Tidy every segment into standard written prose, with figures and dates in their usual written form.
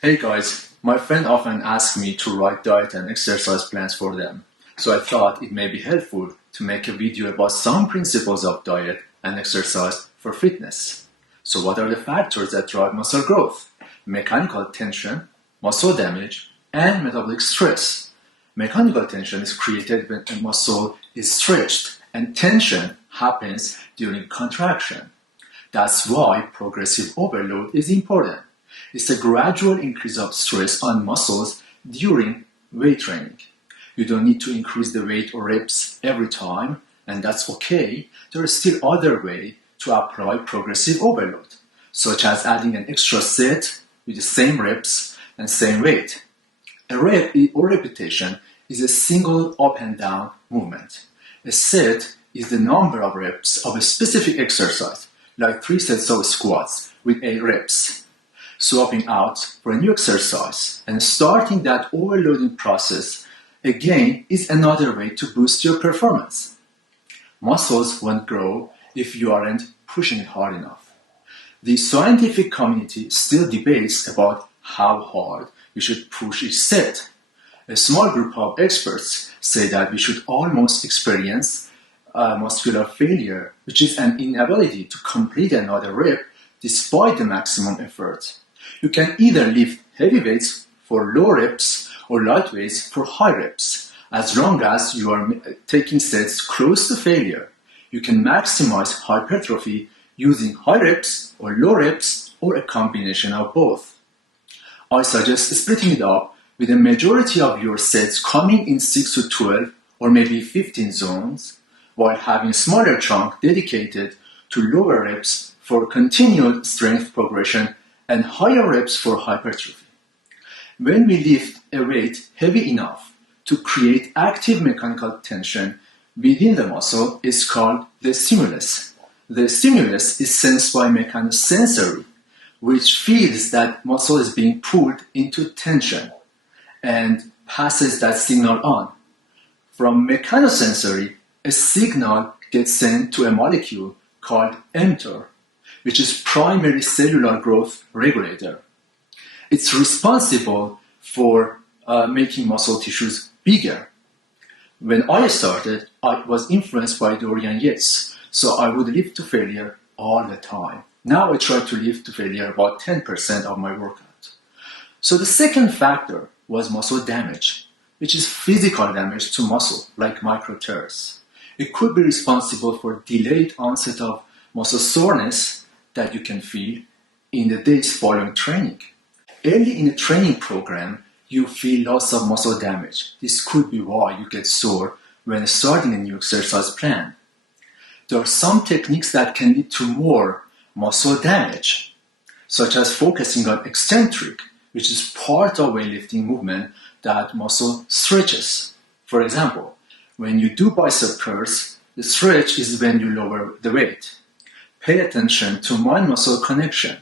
Hey guys, my friend often asks me to write diet and exercise plans for them, so I thought it may be helpful to make a video about some principles of diet and exercise for fitness. So what are the factors that drive muscle growth? Mechanical tension, muscle damage, and metabolic stress. Mechanical tension is created when a muscle is stretched, and tension happens during contraction. That's why progressive overload is important. It's a gradual increase of stress on muscles during weight training. You don't need to increase the weight or reps every time, and that's okay. There is still other way to apply progressive overload, such as adding an extra set with the same reps and same weight. A rep or repetition is a single up and down movement. A set is the number of reps of a specific exercise, like 3 sets of squats with 8 reps. Swapping out for a new exercise and starting that overloading process again is another way to boost your performance. Muscles won't grow if you aren't pushing it hard enough. The scientific community still debates about how hard you should push each set. A small group of experts say that we should almost experience muscular failure, which is an inability to complete another rep despite the maximum effort. You can either lift heavy weights for low reps or light weights for high reps. As long as you are taking sets close to failure, you can maximize hypertrophy using high reps or low reps or a combination of both. I suggest splitting it up with a majority of your sets coming in 6 to 12 or maybe 15 zones, while having a smaller chunk dedicated to lower reps for continued strength progression and higher reps for hypertrophy. When we lift a weight heavy enough to create active mechanical tension within the muscle, it's called the stimulus. The stimulus is sensed by mechanosensory, which feels that muscle is being pulled into tension and passes that signal on. From mechanosensory, a signal gets sent to a molecule called mTOR, which is primary cellular growth regulator. It's responsible for making muscle tissues bigger. When I started, I was influenced by Dorian Yates, so I would lift to failure all the time. Now I try to lift to failure about 10% of my workout. So the second factor was muscle damage, which is physical damage to muscle, like micro tears. It could be responsible for delayed onset of muscle soreness that you can feel in the days following training. Early in a training program, you feel lots of muscle damage. This could be why you get sore when starting a new exercise plan. There are some techniques that can lead to more muscle damage, such as focusing on eccentric, which is part of weightlifting movement that muscle stretches. For example, when you do bicep curls, the stretch is when you lower the weight. Pay attention to mind-muscle connection.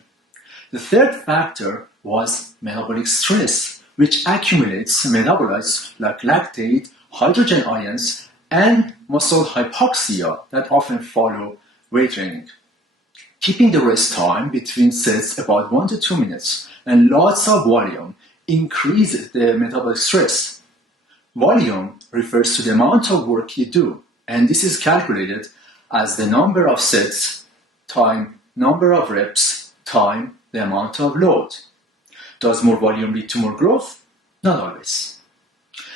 The third factor was metabolic stress, which accumulates metabolites like lactate, hydrogen ions, and muscle hypoxia that often follow weight training. Keeping the rest time between sets about 1 to 2 minutes and lots of volume increases the metabolic stress. Volume refers to the amount of work you do, and this is calculated as the number of sets time number of reps time the amount of load. Does more volume lead to more growth? Not always.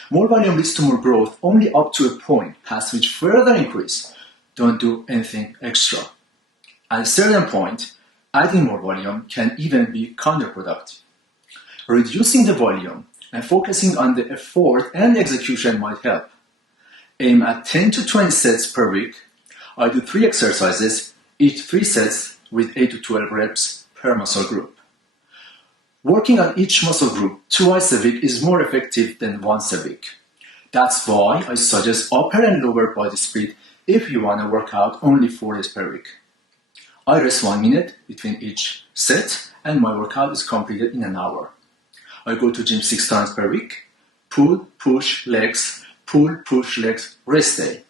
More volume leads to more growth only up to a point past which further increase. Don't do anything extra. At a certain point, adding more volume can even be counterproductive. Reducing the volume and focusing on the effort and execution might help. Aim at 10 to 20 sets per week. I do 3 exercises, each 3 sets with 8 to 12 reps per muscle group. Working on each muscle group twice a week is more effective than once a week. That's why I suggest upper and lower body split if you want to work out only 4 days per week. I rest 1 minute between each set and my workout is completed in an hour. I go to gym 6 times per week, pull, push, legs, rest day.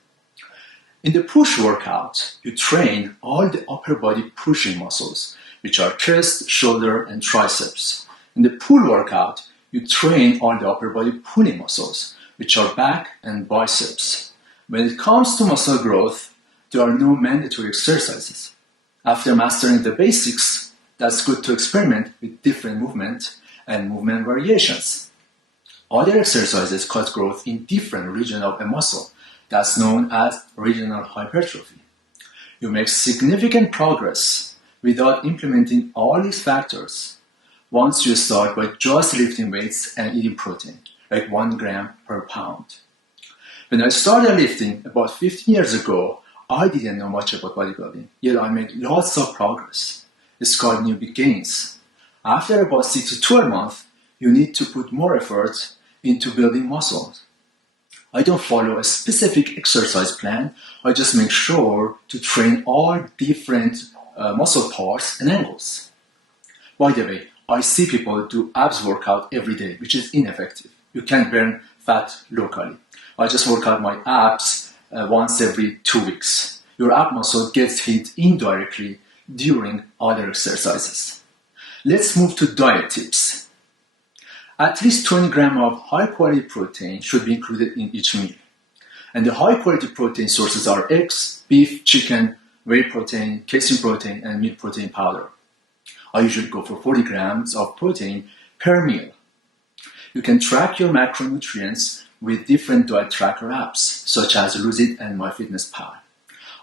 In the push workout, you train all the upper body pushing muscles, which are chest, shoulder, and triceps. In the pull workout, you train all the upper body pulling muscles, which are back and biceps. When it comes to muscle growth, there are no mandatory exercises. After mastering the basics, that's good to experiment with different movement and movement variations. Other exercises cause growth in different regions of a muscle. That's known as regional hypertrophy. You make significant progress without implementing all these factors once you start by just lifting weights and eating protein, like 1 gram per pound. When I started lifting about 15 years ago, I didn't know much about bodybuilding, yet I made lots of progress. It's called newbie gains. After about 6 to 12 months, you need to put more effort into building muscles. I don't follow a specific exercise plan, I just make sure to train all different muscle parts and angles. By the way, I see people do abs workout every day, which is ineffective. You can't burn fat locally. I just work out my abs once every 2 weeks. Your ab muscle gets hit indirectly during other exercises. Let's move to diet tips. At least 20 grams of high-quality protein should be included in each meal. And the high-quality protein sources are eggs, beef, chicken, whey protein, casein protein, and meat protein powder. I usually go for 40 grams of protein per meal. You can track your macronutrients with different diet tracker apps, such as Lose It and MyFitnessPal.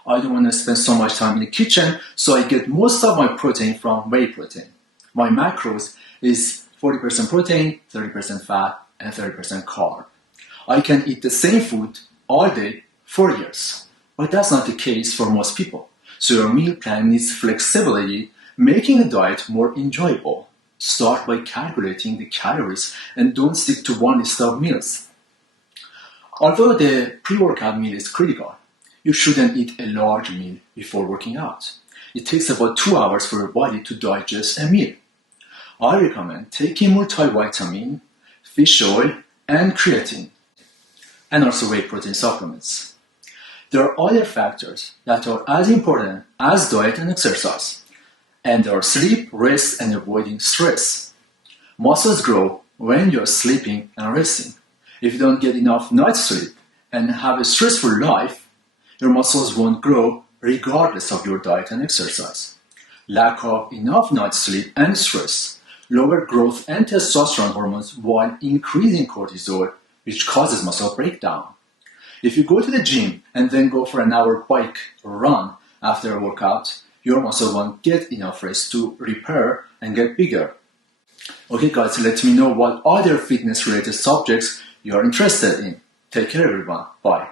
I don't want to spend so much time in the kitchen, so I get most of my protein from whey protein. My macros is 40% protein, 30% fat, and 30% carb. I can eat the same food all day for years, but that's not the case for most people. So your meal plan needs flexibility, making a diet more enjoyable. Start by calculating the calories and don't stick to one list of meals. Although the pre-workout meal is critical, you shouldn't eat a large meal before working out. It takes about 2 hours for your body to digest a meal. I recommend taking multivitamin, fish oil, and creatine, and also whey protein supplements. There are other factors that are as important as diet and exercise, and they are sleep, rest, and avoiding stress. Muscles grow when you're sleeping and resting. If you don't get enough night's sleep and have a stressful life, your muscles won't grow regardless of your diet and exercise. Lack of enough night's sleep and stress lower growth and testosterone hormones while increasing cortisol, which causes muscle breakdown. If you go to the gym and then go for an hour bike or run after a workout, your muscle won't get enough rest to repair and get bigger. Okay guys, let me know what other fitness related subjects you are interested in. Take care everyone. Bye.